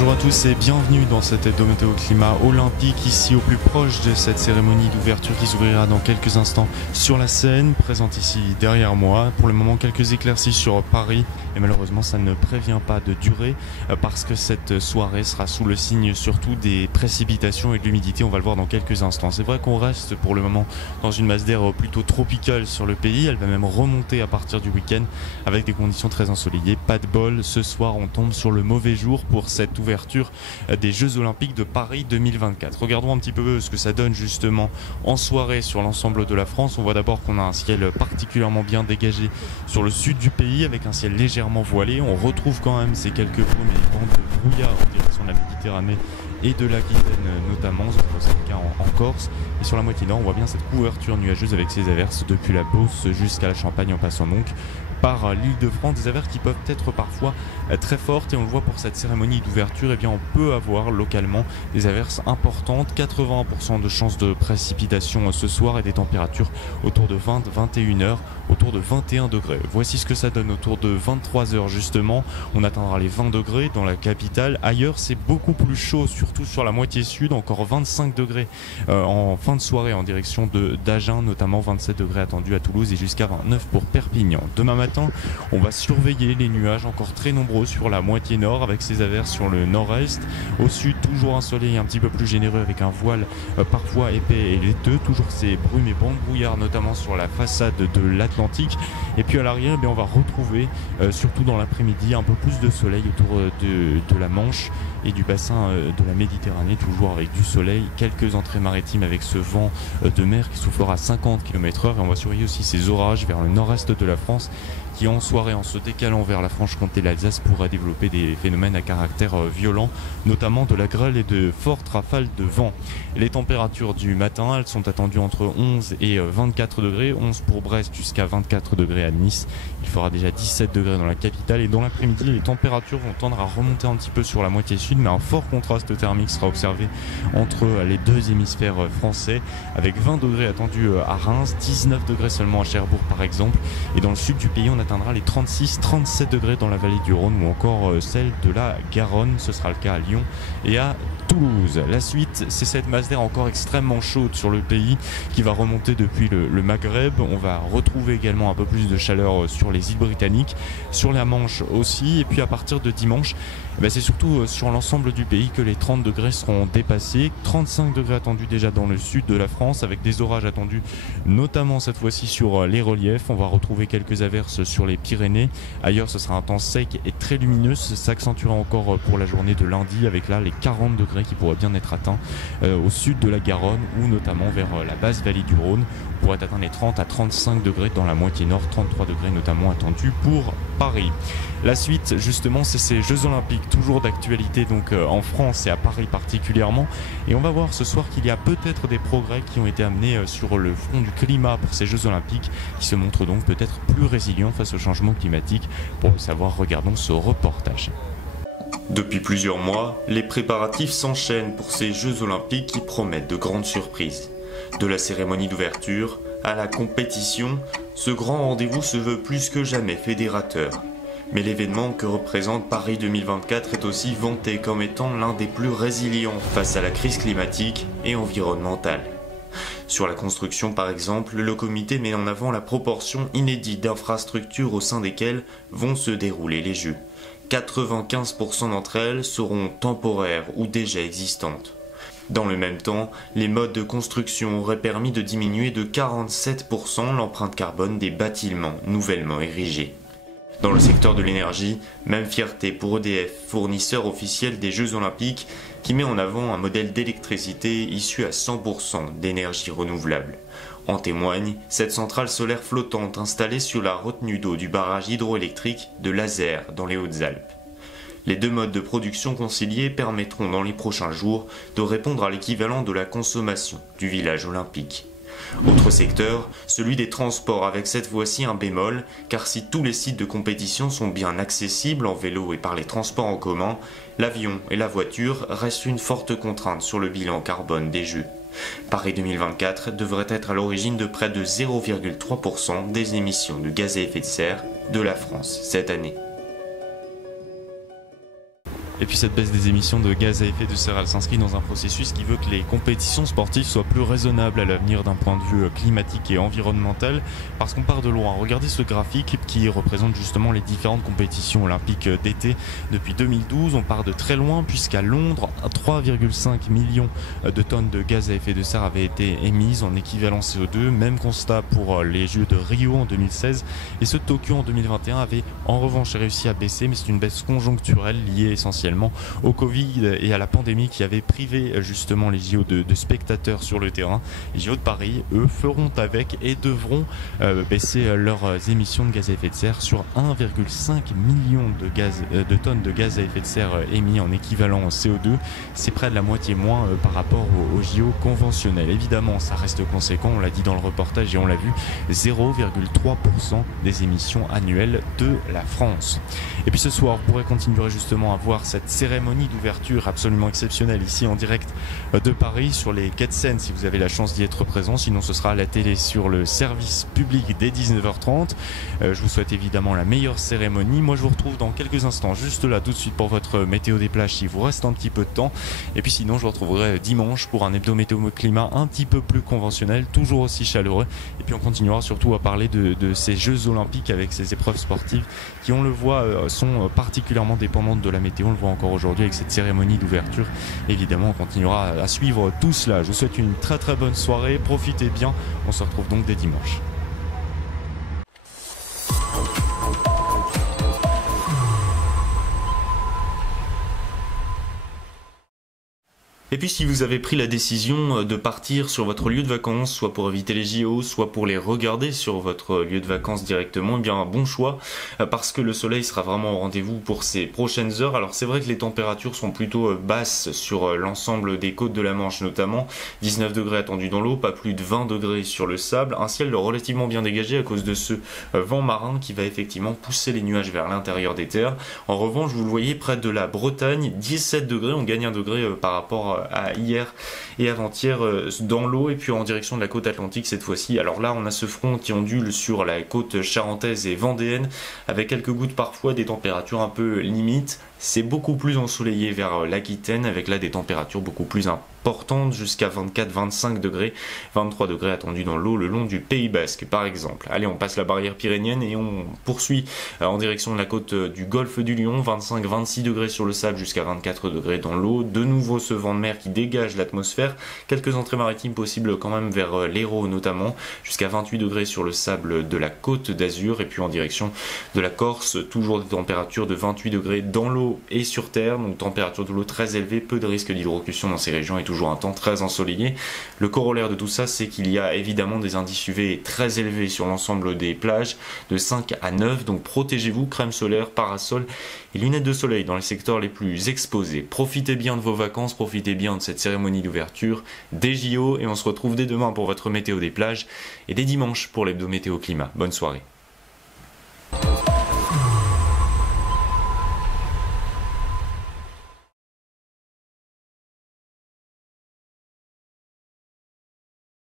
Bonjour à tous et bienvenue dans cette météo climat olympique, ici au plus proche de cette cérémonie d'ouverture qui s'ouvrira dans quelques instants sur la Seine, présente ici derrière moi. Pour le moment, quelques éclaircies sur Paris et malheureusement ça ne prévient pas de durer parce que cette soirée sera sous le signe surtout des précipitations et de l'humidité, on va le voir dans quelques instants. C'est vrai qu'on reste pour le moment dans une masse d'air plutôt tropicale sur le pays, elle va même remonter à partir du week-end avec des conditions très ensoleillées. Pas de bol, ce soir on tombe sur le mauvais jour pour cette ouverture des Jeux Olympiques de Paris 2024. Regardons un petit peu ce que ça donne justement en soirée sur l'ensemble de la France. On voit d'abord qu'on a un ciel particulièrement bien dégagé sur le sud du pays avec un ciel légèrement voilé. On retrouve quand même ces quelques premiers bandes de brouillard en direction de la Méditerranée et de l'Aquitaine notamment, c'est le cas en Corse. Et sur la moitié nord, on voit bien cette couverture nuageuse avec ces averses depuis la Beauce jusqu'à la Champagne en passant donc par l'Île-de-France, des averses qui peuvent être parfois très fortes et on le voit pour cette cérémonie d'ouverture, eh bien on peut avoir localement des averses importantes, 80% de chances de précipitation ce soir et des températures autour de 20-21 heures, autour de 21 degrés. Voici ce que ça donne autour de 23 heures justement, on atteindra les 20 degrés dans la capitale, ailleurs c'est beaucoup plus chaud, surtout sur la moitié sud, encore 25 degrés en fin de soirée en direction d'Agen, notamment 27 degrés attendus à Toulouse et jusqu'à 29 pour Perpignan. Demain matin, on va surveiller les nuages encore très nombreux sur la moitié nord avec ces averses sur le nord-est. Au sud, toujours un soleil un petit peu plus généreux avec un voile parfois épais et laiteux. Toujours ces brumes et bancs de brouillard, notamment sur la façade de l'Atlantique. Et puis à l'arrière, on va retrouver, surtout dans l'après-midi, un peu plus de soleil autour de la Manche et du bassin de la Méditerranée, toujours avec du soleil. Quelques entrées maritimes avec ce vent de mer qui soufflera à 50 km/h. Et on va surveiller aussi ces orages vers le nord-est de la France qui en soirée, en se décalant vers la Franche-Comté et l'Alsace, pourrait développer des phénomènes à caractère violent, notamment de la grêle et de fortes rafales de vent. Les températures du matin, elles sont attendues entre 11 et 24 degrés, 11 pour Brest jusqu'à 24 degrés à Nice. Il fera déjà 17 degrés dans la capitale et dans l'après-midi, les températures vont tendre à remonter un petit peu sur la moitié sud, mais un fort contraste thermique sera observé entre les deux hémisphères français, avec 20 degrés attendus à Reims, 19 degrés seulement à Cherbourg par exemple, et dans le sud du pays, on atteindra les 36-37 degrés dans la vallée du Rhône ou encore celle de la Garonne. Ce sera le cas à Lyon et à Toulouse. La suite, c'est cette masse d'air encore extrêmement chaude sur le pays qui va remonter depuis le Maghreb. On va retrouver également un peu plus de chaleur sur les îles britanniques, sur la Manche aussi. Et puis à partir de dimanche, c'est surtout sur l'ensemble du pays que les 30 degrés seront dépassés. 35 degrés attendus déjà dans le sud de la France avec des orages attendus notamment cette fois-ci sur les reliefs. On va retrouver quelques averses sur les Pyrénées. Ailleurs, ce sera un temps sec et très lumineux. Ça s'accentuera encore pour la journée de lundi avec là les 40 degrés qui pourraient bien être atteints au sud de la Garonne ou notamment vers la basse vallée du Rhône. On pourrait atteindre les 30 à 35 degrés dans la moitié nord, 33 degrés notamment attendus pour Paris. La suite, justement, c'est ces Jeux Olympiques, toujours d'actualité donc en France et à Paris particulièrement. Et on va voir ce soir qu'il y a peut-être des progrès qui ont été amenés sur le front du climat pour ces Jeux Olympiques, qui se montrent donc peut-être plus résilients face au changement climatique. Pour le savoir, regardons ce reportage. Depuis plusieurs mois, les préparatifs s'enchaînent pour ces Jeux Olympiques qui promettent de grandes surprises. De la cérémonie d'ouverture à la compétition, ce grand rendez-vous se veut plus que jamais fédérateur. Mais l'événement que représente Paris 2024 est aussi vanté comme étant l'un des plus résilients face à la crise climatique et environnementale. Sur la construction par exemple, le comité met en avant la proportion inédite d'infrastructures au sein desquelles vont se dérouler les Jeux. 95% d'entre elles seront temporaires ou déjà existantes. Dans le même temps, les modes de construction auraient permis de diminuer de 47% l'empreinte carbone des bâtiments nouvellement érigés. Dans le secteur de l'énergie, même fierté pour EDF, fournisseur officiel des Jeux Olympiques, qui met en avant un modèle d'électricité issu à 100% d'énergie renouvelable. En témoigne cette centrale solaire flottante installée sur la retenue d'eau du barrage hydroélectrique de Lazère dans les Hautes-Alpes. Les deux modes de production conciliés permettront dans les prochains jours de répondre à l'équivalent de la consommation du village olympique. Autre secteur, celui des transports avec cette fois-ci un bémol, car si tous les sites de compétition sont bien accessibles en vélo et par les transports en commun, l'avion et la voiture restent une forte contrainte sur le bilan carbone des Jeux. Paris 2024 devrait être à l'origine de près de 0,3% des émissions de gaz à effet de serre de la France cette année. Et puis cette baisse des émissions de gaz à effet de serre, elle s'inscrit dans un processus qui veut que les compétitions sportives soient plus raisonnables à l'avenir d'un point de vue climatique et environnemental, parce qu'on part de loin. Regardez ce graphique qui représente justement les différentes compétitions olympiques d'été depuis 2012. On part de très loin puisqu'à Londres, 3,5 millions de tonnes de gaz à effet de serre avaient été émises en équivalent CO2. Même constat pour les Jeux de Rio en 2016 et ceux de Tokyo en 2021 avaient en revanche réussi à baisser, mais c'est une baisse conjoncturelle liée essentiellement au Covid et à la pandémie qui avait privé justement les JO de spectateurs sur le terrain. Les JO de Paris, eux, feront avec et devront baisser leurs émissions de gaz à effet de serre sur 1,5 million de tonnes de gaz à effet de serre émis en équivalent CO2. C'est près de la moitié moins par rapport aux JO conventionnels. Évidemment, ça reste conséquent, on l'a dit dans le reportage et on l'a vu, 0,3% des émissions annuelles de la France. Et puis ce soir, vous pourrez continuer justement à voir cette cérémonie d'ouverture absolument exceptionnelle ici en direct de Paris sur les quais de Seine si vous avez la chance d'y être présent. Sinon ce sera à la télé sur le service public dès 19h30. Je vous souhaite évidemment la meilleure cérémonie. Moi je vous retrouve dans quelques instants juste là tout de suite pour votre météo des plages s'il vous reste un petit peu de temps. Et puis sinon je vous retrouverai dimanche pour un hebdo météo climat un petit peu plus conventionnel, toujours aussi chaleureux. Et puis on continuera surtout à parler de ces Jeux olympiques avec ces épreuves sportives qui on le voit sont particulièrement dépendantes de la météo. On le voit encore aujourd'hui avec cette cérémonie d'ouverture. Évidemment, on continuera à suivre tout cela. Je vous souhaite une très très bonne soirée. Profitez bien. On se retrouve donc dès dimanche. Et puis si vous avez pris la décision de partir sur votre lieu de vacances, soit pour éviter les JO, soit pour les regarder sur votre lieu de vacances directement, eh bien un bon choix, parce que le soleil sera vraiment au rendez-vous pour ces prochaines heures. Alors c'est vrai que les températures sont plutôt basses sur l'ensemble des côtes de la Manche notamment, 19 degrés attendus dans l'eau, pas plus de 20 degrés sur le sable, un ciel relativement bien dégagé à cause de ce vent marin qui va effectivement pousser les nuages vers l'intérieur des terres. En revanche, vous le voyez près de la Bretagne, 17 degrés, on gagne 1 degré par rapport à hier et avant-hier dans l'eau et puis en direction de la côte atlantique cette fois-ci. Alors là on a ce front qui ondule sur la côte charentaise et vendéenne avec quelques gouttes parfois, des températures un peu limites. C'est beaucoup plus ensoleillé vers l'Aquitaine avec là des températures beaucoup plus importantes jusqu'à 24-25 degrés, 23 degrés attendus dans l'eau le long du Pays Basque par exemple. Allez, on passe la barrière pyrénéenne et on poursuit en direction de la côte du golfe du Lion, 25-26 degrés sur le sable jusqu'à 24 degrés dans l'eau. De nouveau ce vent de mer qui dégage l'atmosphère, quelques entrées maritimes possibles quand même vers l'Hérault notamment, jusqu'à 28 degrés sur le sable de la côte d'Azur et puis en direction de la Corse, toujours des températures de 28 degrés dans l'eau et sur terre, donc température de l'eau très élevée, peu de risque d'hydrocution dans ces régions et toujours un temps très ensoleillé. Le corollaire de tout ça, c'est qu'il y a évidemment des indices UV très élevés sur l'ensemble des plages, de 5 à 9, donc protégez-vous, crème solaire, parasol et lunettes de soleil dans les secteurs les plus exposés. Profitez bien de vos vacances, profitez bien de cette cérémonie d'ouverture des JO et on se retrouve dès demain pour votre météo des plages et dès dimanche pour l'hebdo météo climat. Bonne soirée.